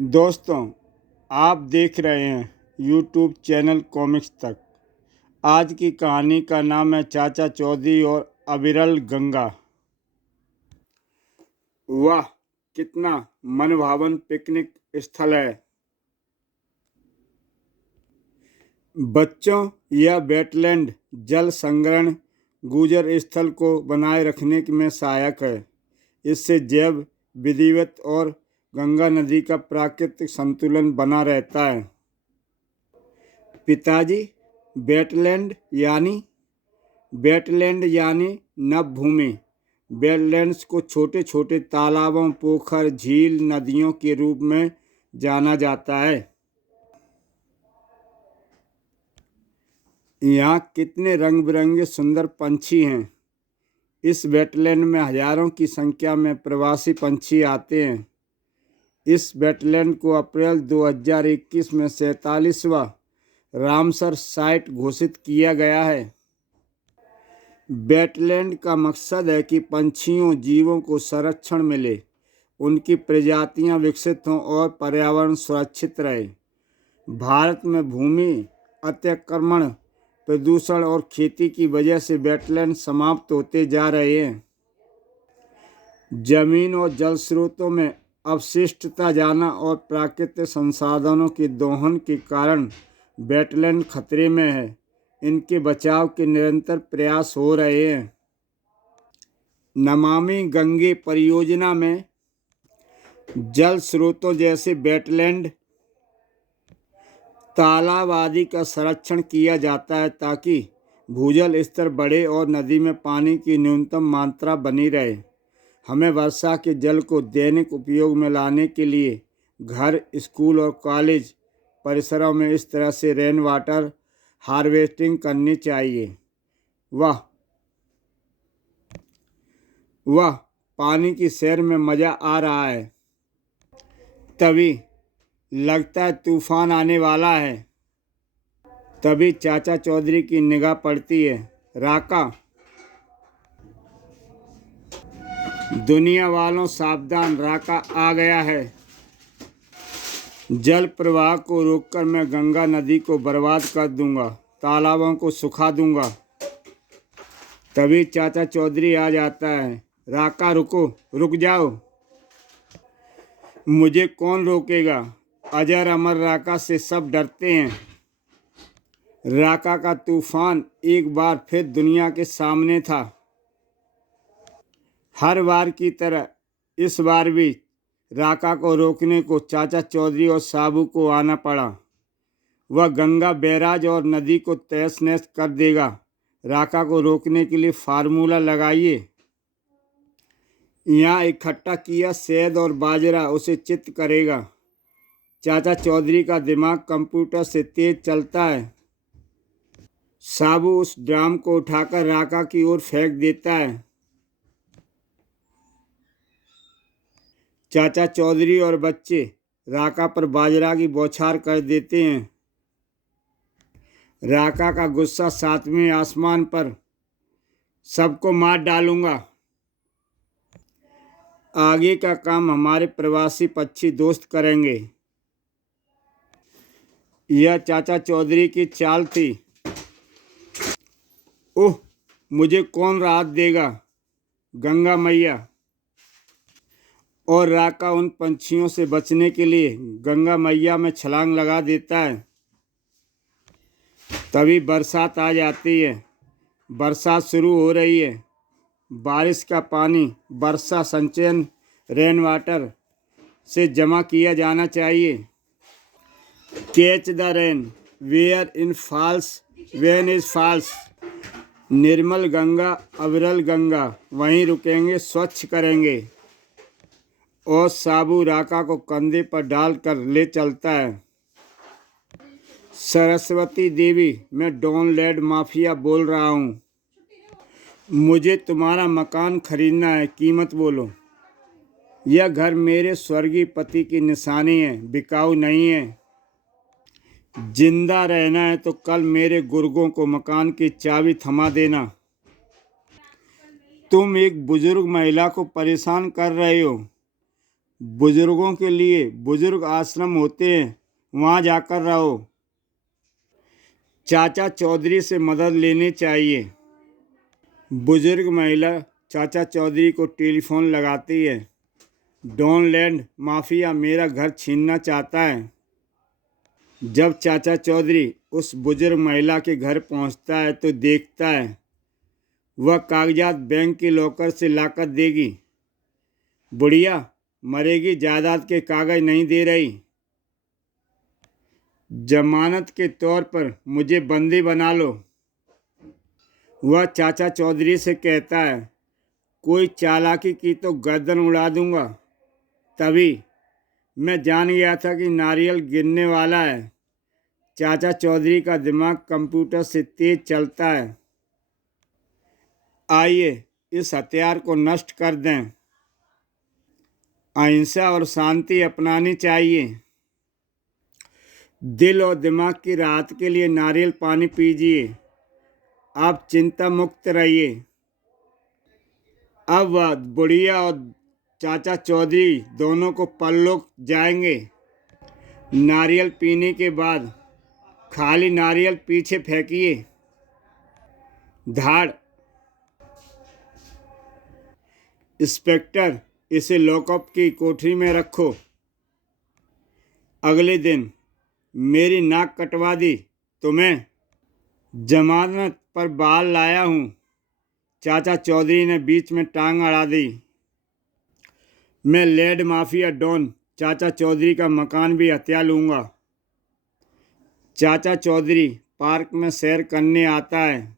दोस्तों, आप देख रहे हैं यूट्यूब चैनल कॉमिक्स तक। आज की कहानी का नाम है चाचा चौधरी और अविरल गंगा। वाह, कितना मनभावन पिकनिक स्थल है। बच्चों, यह वेटलैंड जल संग्रहण भूजल स्थल को बनाए रखने में सहायक है। इससे जैव विविधता और गंगा नदी का प्राकृतिक संतुलन बना रहता है। पिताजी, वेटलैंड यानी नभ भूमि। वेटलैंड्स को छोटे छोटे तालाबों, पोखर, झील, नदियों के रूप में जाना जाता है। यहाँ कितने रंग बिरंगे सुंदर पंछी हैं। इस वेटलैंड में हजारों की संख्या में प्रवासी पंछी आते हैं। इस वेटलैंड को अप्रैल 2021 में 47वां रामसर साइट घोषित किया गया है। वेटलैंड का मकसद है कि पंछियों जीवों को संरक्षण मिले, उनकी प्रजातियां विकसित हों और पर्यावरण सुरक्षित रहे। भारत में भूमि अतिक्रमण, प्रदूषण और खेती की वजह से वेटलैंड समाप्त होते जा रहे हैं। जमीन और जल स्रोतों में अपशिष्टता जाना और प्राकृतिक संसाधनों के दोहन के कारण वेटलैंड खतरे में है। इनके बचाव के निरंतर प्रयास हो रहे हैं। नमामि गंगे परियोजना में जल स्रोतों जैसे वेटलैंड, तालाब आदि का संरक्षण किया जाता है ताकि भूजल स्तर बढ़े और नदी में पानी की न्यूनतम मात्रा बनी रहे। हमें वर्षा के जल को दैनिक उपयोग में लाने के लिए घर, स्कूल और कॉलेज परिसरों में इस तरह से रेन वाटर हार्वेस्टिंग करनी चाहिए। वाह, पानी की सैर में मज़ा आ रहा है। तभी लगता है तूफान आने वाला है। तभी चाचा चौधरी की निगाह पड़ती है। राका, दुनिया वालों सावधान, राका आ गया है। जल प्रवाह को रोककर मैं गंगा नदी को बर्बाद कर दूंगा, तालाबों को सुखा दूंगा। तभी चाचा चौधरी आ जाता है। राका, रुक जाओ। मुझे कौन रोकेगा? अजर अमर राका से सब डरते हैं। राका का तूफान एक बार फिर दुनिया के सामने था। हर बार की तरह इस बार भी राका को रोकने को चाचा चौधरी और साबू को आना पड़ा। वह गंगा बैराज और नदी को तहस नहस कर देगा। राका को रोकने के लिए फार्मूला लगाइए। यहाँ इकट्ठा किया शहद और बाजरा उसे चित्त करेगा। चाचा चौधरी का दिमाग कंप्यूटर से तेज चलता है। साबू उस ड्राम को उठाकर राका की ओर फेंक देता है। चाचा चौधरी और बच्चे राका पर बाजरा की बौछार कर देते हैं। राका का गुस्सा सातवें आसमान पर। सबको मार डालूंगा। आगे का काम हमारे प्रवासी पक्षी दोस्त करेंगे। यह चाचा चौधरी की चाल थी। ओह, मुझे कौन राहत देगा? गंगा मैया। और राका उन पंछियों से बचने के लिए गंगा मैया में छलांग लगा देता है। तभी बरसात आ जाती है। बरसात शुरू हो रही है। बारिश का पानी वर्षा संचयन रेन वाटर से जमा किया जाना चाहिए। Catch the rain where it falls when it falls. निर्मल गंगा, अविरल गंगा वहीं रुकेंगे, स्वच्छ करेंगे। और साबू राका को कंधे पर डालकर ले चलता है। सरस्वती देवी, मैं डॉन लेड माफिया बोल रहा हूँ। मुझे तुम्हारा मकान खरीदना है, कीमत बोलो। यह घर मेरे स्वर्गीय पति की निशानी है, बिकाऊ नहीं है। जिंदा रहना है तो कल मेरे गुर्गों को मकान की चाबी थमा देना। तुम एक बुजुर्ग महिला को परेशान कर रहे हो। बुजुर्गों के लिए बुजुर्ग आश्रम होते हैं, वहाँ जाकर रहो। चाचा चौधरी से मदद लेनी चाहिए। बुजुर्ग महिला चाचा चौधरी को टेलीफोन लगाती है। डॉन लैंड माफिया मेरा घर छीनना चाहता है। जब चाचा चौधरी उस बुजुर्ग महिला के घर पहुंचता है तो देखता है वह कागजात बैंक के लॉकर से लाकर देगी। बुढ़िया मरेगी, जायदाद के कागज नहीं दे रही। जमानत के तौर पर मुझे बंदी बना लो। वह चाचा चौधरी से कहता है कोई चालाकी की तो गर्दन उड़ा दूंगा। तभी मैं जान गया था कि नारियल गिरने वाला है। चाचा चौधरी का दिमाग कंप्यूटर से तेज चलता है। आइए इस हथियार को नष्ट कर दें। अहिंसा और शांति अपनानी चाहिए। दिल और दिमाग की राहत के लिए नारियल पानी पीजिए। आप चिंता मुक्त रहिए। अब वह बुढ़िया और चाचा चौधरी दोनों को परलोक जाएंगे। नारियल पीने के बाद खाली नारियल पीछे फेंकिए। धाड़। इंस्पेक्टर, इसे लॉकअप की कोठरी में रखो। अगले दिन मेरी नाक कटवा दी तुम्हें जमानत पर बाहर लाया हूँ। चाचा चौधरी ने बीच में टांग अड़ा दी। मैं लेड माफिया डॉन चाचा चौधरी का मकान भी हथिया लूँगा। चाचा चौधरी पार्क में सैर करने आता है।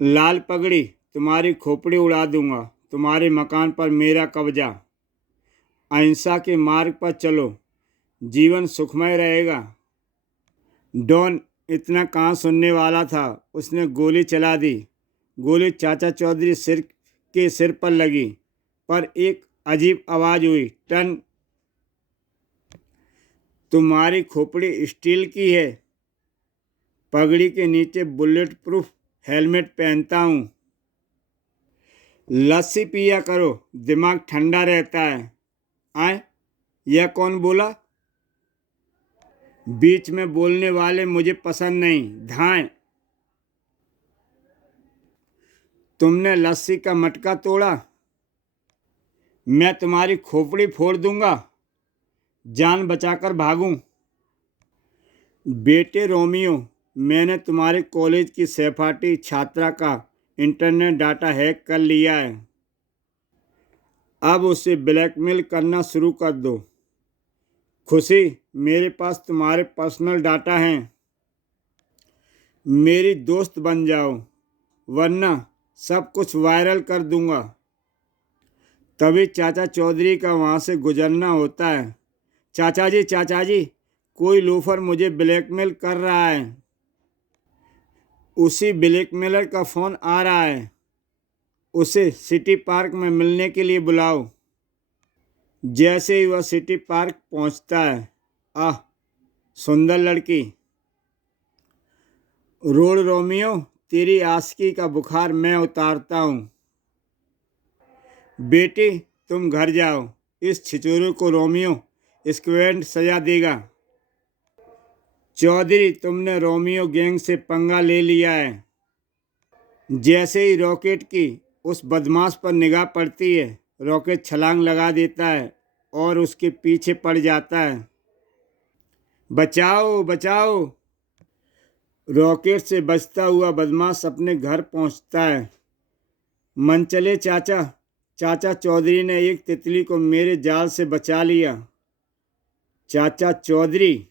लाल पगड़ी, तुम्हारी खोपड़ी उड़ा दूंगा। तुम्हारे मकान पर मेरा कब्जा। अहिंसा के मार्ग पर चलो, जीवन सुखमय रहेगा। डॉन इतना कहाँ सुनने वाला था, उसने गोली चला दी। गोली चाचा चौधरी सिर पर लगी, पर एक अजीब आवाज़ हुई, टन। तुम्हारी खोपड़ी स्टील की है। पगड़ी के नीचे बुलेट प्रूफ हेलमेट पहनता हूँ। लस्सी पिया करो, दिमाग ठंडा रहता है। आए, यह कौन बोला? बीच में बोलने वाले मुझे पसंद नहीं। धाएं। तुमने लस्सी का मटका तोड़ा, मैं तुम्हारी खोपड़ी फोड़ दूंगा। जान बचाकर भागूं। बेटे रोमियो, मैंने तुम्हारे कॉलेज की सहपाठी छात्रा का इंटरनेट डाटा हैक कर लिया है। अब उसे ब्लैकमेल करना शुरू कर दो। खुशी, मेरे पास तुम्हारे पर्सनल डाटा हैं। मेरी दोस्त बन जाओ, वरना सब कुछ वायरल कर दूंगा। तभी चाचा चौधरी का वहाँ से गुजरना होता है। चाचा जी, कोई लोफर मुझे ब्लैकमेल कर रहा है। उसी ब्लैकमेलर का फ़ोन आ रहा है। उसे सिटी पार्क में मिलने के लिए बुलाओ। जैसे ही वह सिटी पार्क पहुंचता है, आह सुंदर लड़की। रोड रोमियो, तेरी आशिकी का बुखार मैं उतारता हूँ। बेटी, तुम घर जाओ। इस छिचोरे को रोमियो स्क्वेड सजा देगा। चौधरी, तुमने रोमियो गैंग से पंगा ले लिया है। जैसे ही रॉकेट की उस बदमाश पर निगाह पड़ती है, रॉकेट छलांग लगा देता है और उसके पीछे पड़ जाता है। बचाओ बचाओ। रॉकेट से बचता हुआ बदमाश अपने घर पहुंचता है। मन चले चाचा, चाचा चौधरी ने एक तितली को मेरे जाल से बचा लिया। चाचा चौधरी,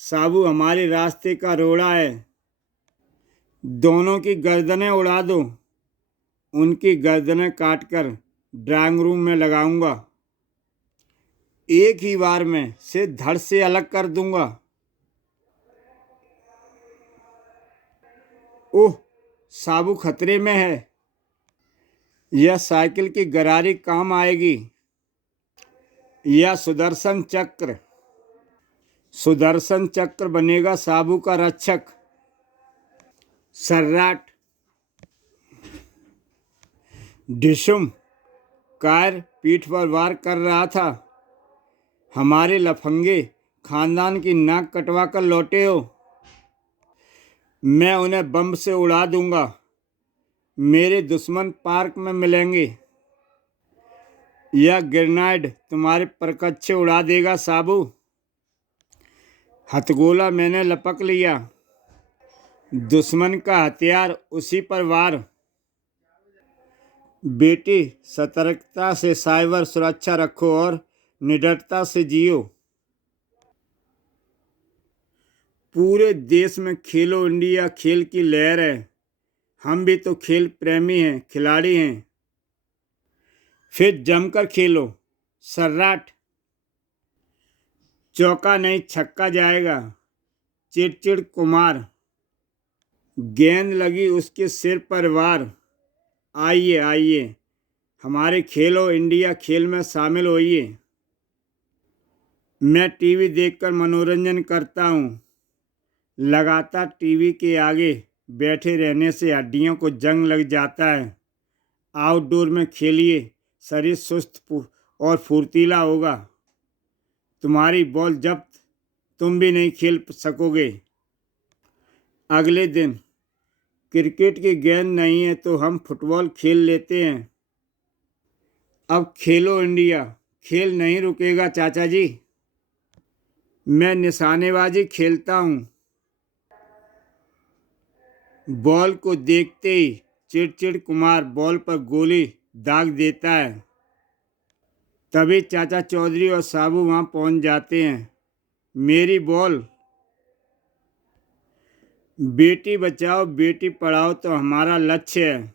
साबू हमारे रास्ते का रोड़ा है। दोनों की गर्दनें उड़ा दो। उनकी गर्दनें काटकर ड्राइंग रूम में लगाऊंगा। एक ही बार में से धड़ से अलग कर दूंगा। ओह, साबू खतरे में है। यह साइकिल की गरारी काम आएगी। यह सुदर्शन चक्र बनेगा साबू का रक्षक। सर्राट। ढिशुम, कायर पीठ पर वार कर रहा था। हमारे लफंगे खानदान की नाक कटवा कर लौटे हो। मैं उन्हें बम से उड़ा दूंगा। मेरे दुश्मन पार्क में मिलेंगे। यह ग्रेनाइड तुम्हारे परकच्छे उड़ा देगा साबू। हथगोला मैंने लपक लिया। दुश्मन का हथियार उसी पर वार। बेटी, सतर्कता से साइबर सुरक्षा रखो और निडरता से जियो। पूरे देश में खेलो इंडिया खेल की लहर है। हम भी तो खेल प्रेमी हैं, खिलाड़ी हैं। फिर जमकर खेलो। सर्राट। चौका नहीं, छक्का जाएगा। चिड़चिड़ कुमार। गेंद लगी उसके सिर पर वार। आइए आइए, हमारे खेलो इंडिया खेल में शामिल होइए। मैं टीवी देखकर मनोरंजन करता हूँ। लगातार टीवी के आगे बैठे रहने से हड्डियों को जंग लग जाता है। आउटडोर में खेलिए, शरीर सुस्त और फुर्तीला होगा। तुम्हारी बॉल जब्त, तुम भी नहीं खेल सकोगे। अगले दिन, क्रिकेट की गेंद नहीं है तो हम फुटबॉल खेल लेते हैं। अब खेलो इंडिया खेल नहीं रुकेगा चाचा जी। मैं निशानेबाजी खेलता हूँ। बॉल को देखते ही चिड़चिड़ कुमार बॉल पर गोली दाग देता है। तभी चाचा चौधरी और साबू वहां पहुंच जाते हैं। मेरी बॉल। बेटी बचाओ बेटी पढ़ाओ तो हमारा लक्ष्य है।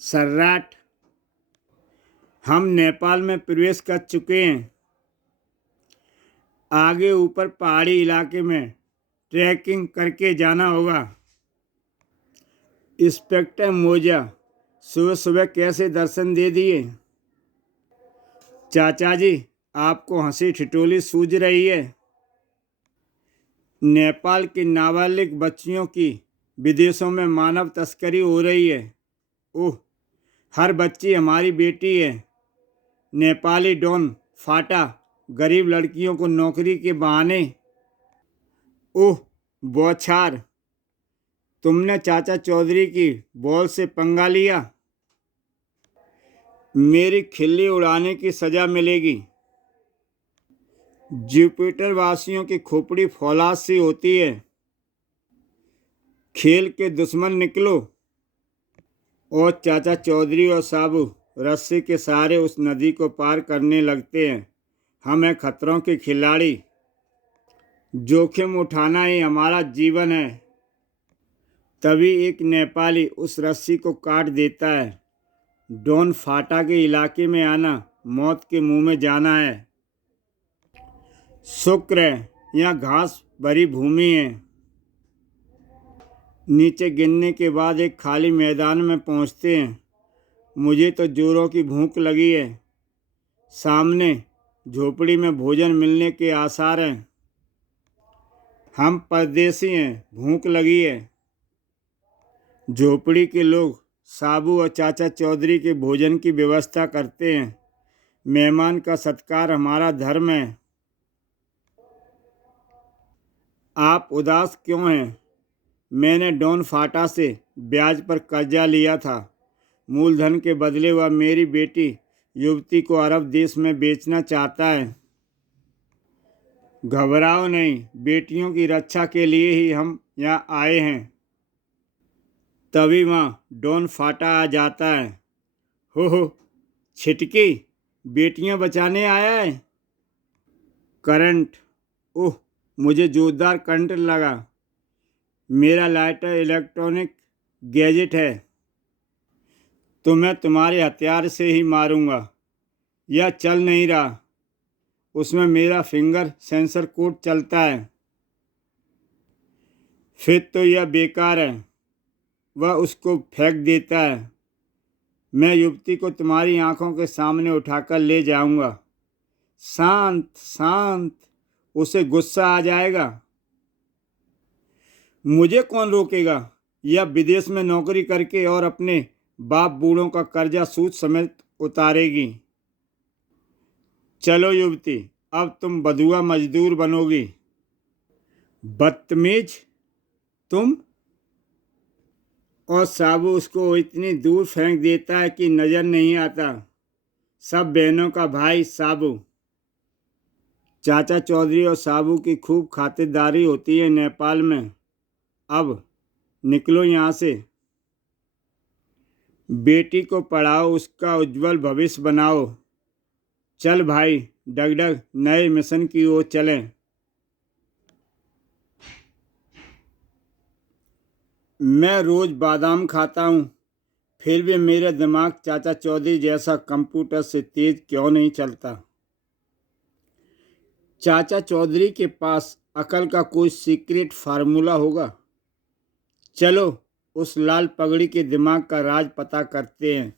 सर्राट। हम नेपाल में प्रवेश कर चुके हैं। आगे ऊपर पहाड़ी इलाके में ट्रैकिंग करके जाना होगा। इंस्पेक्टर मोजा सुबह सुबह कैसे दर्शन दे दिए? चाचा जी, आपको हंसी ठिठोली सूझ रही है। नेपाल की नाबालिग बच्चियों की विदेशों में मानव तस्करी हो रही है। ओह, हर बच्ची हमारी बेटी है। नेपाली डॉन फाटा गरीब लड़कियों को नौकरी के बहाने। ओह बौछार, तुमने चाचा चौधरी की बॉल से पंगा लिया। मेरी खिल्ली उड़ाने की सजा मिलेगी। जुपिटर वासियों की खोपड़ी फौलाद सी होती है। खेल के दुश्मन निकलो। और चाचा चौधरी और साबू रस्सी के सहारे उस नदी को पार करने लगते हैं। हम हैं खतरों के खिलाड़ी। जोखिम उठाना ही हमारा जीवन है। तभी एक नेपाली उस रस्सी को काट देता है। डॉन फाटा के इलाके में आना मौत के मुंह में जाना है। शुक्र है यहाँ घास भरी भूमि है। नीचे गिरने के बाद एक खाली मैदान में पहुँचते हैं। मुझे तो जोरों की भूख लगी है। सामने झोपड़ी में भोजन मिलने के आसार हैं। हम परदेसी हैं, भूख लगी है। झोपड़ी के लोग साबू और चाचा चौधरी के भोजन की व्यवस्था करते हैं। मेहमान का सत्कार हमारा धर्म है। आप उदास क्यों हैं? मैंने डॉन फाटा से ब्याज पर कर्जा लिया था। मूलधन के बदले वह मेरी बेटी युवती को अरब देश में बेचना चाहता है। घबराओ नहीं, बेटियों की रक्षा के लिए ही हम यहाँ आए हैं। तभी वहाँ डॉन फाटा आ जाता है। हो छिटकी, बेटियां बचाने आया है। करंट। ओह, मुझे जोरदार करंट लगा। मेरा लाइटर इलेक्ट्रॉनिक गैजेट है। तो मैं तुम्हारे हथियार से ही मारूंगा। यह चल नहीं रहा। उसमें मेरा फिंगर सेंसर कोड चलता है। फिर तो यह बेकार है। वह उसको फेंक देता है। मैं युवती को तुम्हारी आंखों के सामने उठाकर ले जाऊंगा। शांत शांत, उसे गुस्सा आ जाएगा। मुझे कौन रोकेगा? यह विदेश में नौकरी करके और अपने बाप बूढ़ों का कर्जा सूद समेत उतारेगी। चलो युवती, अब तुम बधुआ मजदूर बनोगी। बदतमीज तुम। और साबू उसको इतनी दूर फेंक देता है कि नजर नहीं आता। सब बहनों का भाई साबू। चाचा चौधरी और साबू की खूब खातिरदारी होती है नेपाल में। अब निकलो यहाँ से। बेटी को पढ़ाओ, उसका उज्जवल भविष्य बनाओ। चल भाई, डगडग नए मिशन की ओर चलें। मैं रोज बादाम खाता हूँ, फिर भी मेरा दिमाग चाचा चौधरी जैसा कंप्यूटर से तेज क्यों नहीं चलता। चाचा चौधरी के पास अकल का कोई सीक्रेट फार्मूला होगा। चलो उस लाल पगड़ी के दिमाग का राज पता करते हैं।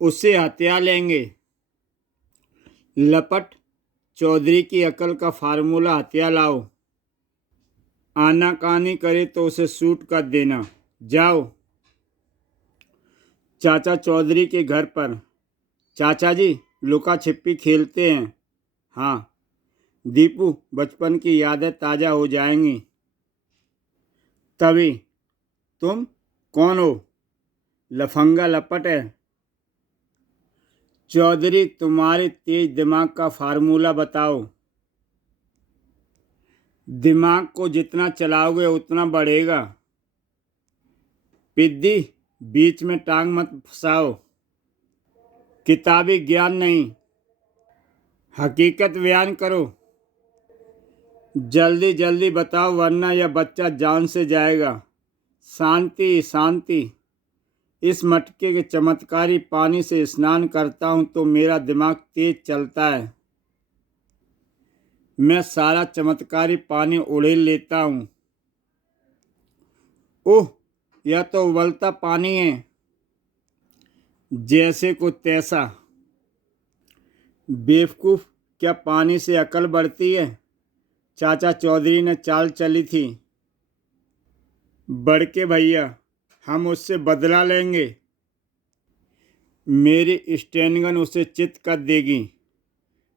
उससे हत्या लेंगे। लपट, चौधरी की अकल का फार्मूला हत्या लाओ। आनाकानी करे तो उसे शूट कर देना। जाओ। चाचा चौधरी के घर पर। चाचा जी, लुका छिपी खेलते हैं। हाँ दीपू, बचपन की यादें ताज़ा हो जाएंगी। तभी, तुम कौन हो? लफंगा लपट है। चौधरी, तुम्हारे तेज दिमाग का फार्मूला बताओ। दिमाग को जितना चलाओगे उतना बढ़ेगा। पिद्दी, बीच में टांग मत फंसाओ। किताबी ज्ञान नहीं, हकीकत बयान करो। जल्दी जल्दी बताओ वरना यह बच्चा जान से जाएगा। शांति शांति। इस मटके के चमत्कारी पानी से स्नान करता हूँ तो मेरा दिमाग तेज चलता है। मैं सारा चमत्कारी पानी उड़ेल लेता हूँ। ओह, यह तो उबलता पानी है। जैसे को तैसा। बेवकूफ़, क्या पानी से अकल बढ़ती है? चाचा चौधरी ने चाल चली थी। बड़के भैया, हम उससे बदला लेंगे। मेरी स्टेनगन उसे चित कर देगी।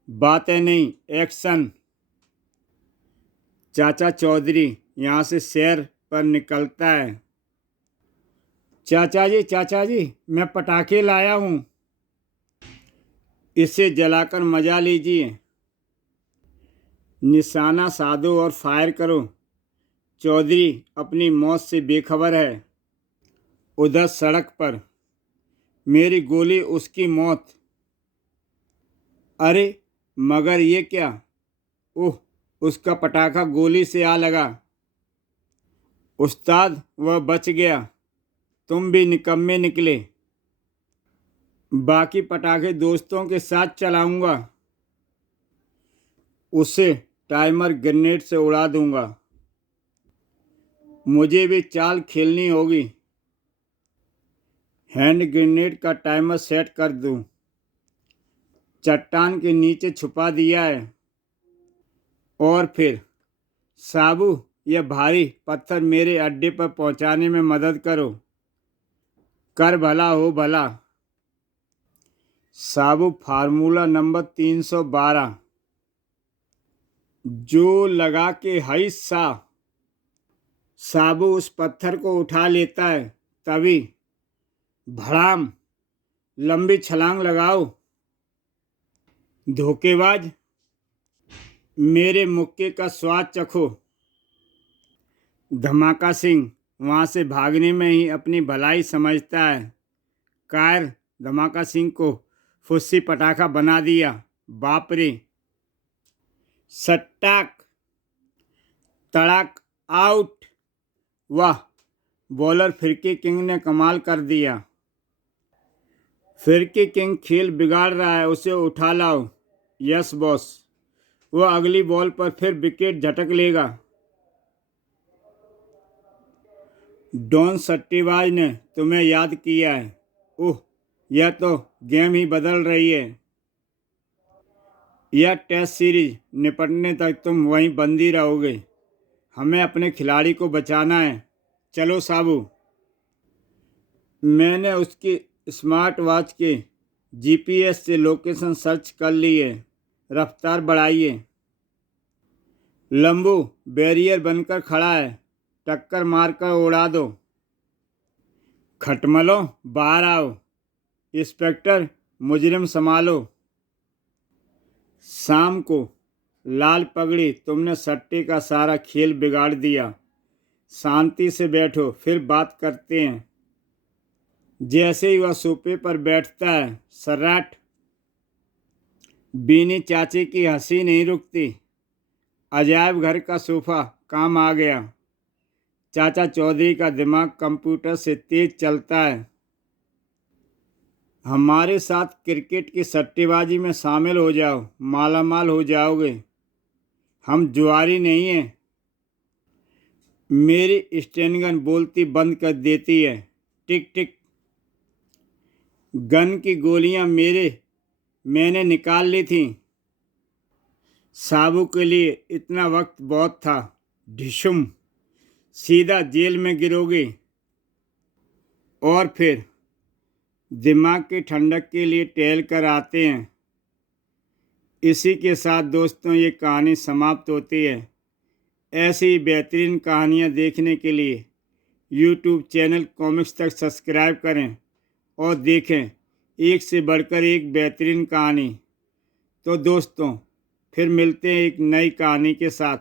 बातें नहीं, एक्शन। चाचा चौधरी यहाँ से सैर पर निकलता है। चाचा जी, मैं पटाखे लाया हूँ। इसे जलाकर मजा लीजिए। निशाना साधो और फायर करो। चौधरी अपनी मौत से बेखबर है। उधर सड़क पर मेरी गोली, उसकी मौत। अरे मगर ये क्या? ओह, उसका पटाखा गोली से आ लगा। उस्ताद, वह बच गया। तुम भी निकम्मे निकले। बाकी पटाखे दोस्तों के साथ चलाऊंगा। उसे टाइमर ग्रेनेड से उड़ा दूंगा। मुझे भी चाल खेलनी होगी। हैंड ग्रेनेड का टाइमर सेट कर दूं। चट्टान के नीचे छुपा दिया है। और फिर साबू, यह भारी पत्थर मेरे अड्डे पर पहुंचाने में मदद करो। कर भला हो भला। साबू, फार्मूला नंबर 312। जो लगा के हई सा। साबू उस पत्थर को उठा लेता है। तभी भड़ाम, लंबी छलांग लगाओ। धोखेबाज, मेरे मुक्के का स्वाद चखो। धमाका सिंह वहाँ से भागने में ही अपनी भलाई समझता है। कायर, धमाका सिंह को फुस्सी पटाखा बना दिया। बाप रे। सट्टाक, तड़ाक, आउट। वाह, बॉलर फिरकी किंग ने कमाल कर दिया। फिरकी किंग खेल बिगाड़ रहा है, उसे उठा लाओ। Yes boss. वह अगली बॉल पर फिर विकेट झटक लेगा। डॉन सट्टेबाज ने तुम्हें याद किया है। ओह, यह तो गेम ही बदल रही है। यह टेस्ट सीरीज निपटने तक तुम वहीं बंदी रहोगे। हमें अपने खिलाड़ी को बचाना है। चलो साबू। मैंने उसकी स्मार्ट वॉच के जीपीएस से लोकेशन सर्च कर ली है। रफ्तार बढ़ाइए। लंबू बैरियर बनकर खड़ा है, टक्कर मारकर उड़ा दो। खटमलो बाहर आओ। इंस्पेक्टर मुजरिम संभालो। शाम को लाल पगड़ी, तुमने सट्टे का सारा खेल बिगाड़ दिया। शांति से बैठो, फिर बात करते हैं। जैसे ही वह सोफे पर बैठता है, सर्राट बीनी चाची की हंसी नहीं रुकती। अजायब घर का सोफा काम आ गया। चाचा चौधरी का दिमाग कंप्यूटर से तेज चलता है। हमारे साथ क्रिकेट की सट्टेबाजी में शामिल हो जाओ, मालामाल हो जाओगे। हम जुआरी नहीं हैं। मेरी स्टेनगन बोलती बंद कर देती है। टिक टिक। गन की गोलियां मैंने निकाल ली थी। साबू के लिए इतना वक्त बहुत था। ढिशुम। सीधा जेल में गिरोगे। और फिर दिमाग की ठंडक के लिए टहल कर आते हैं। इसी के साथ दोस्तों ये कहानी समाप्त होती है। ऐसी ही बेहतरीन कहानियाँ देखने के लिए यूट्यूब चैनल कॉमिक्स तक सब्सक्राइब करें और देखें एक से बढ़कर एक बेहतरीन कहानी। तो दोस्तों फिर मिलते हैं एक नई कहानी के साथ।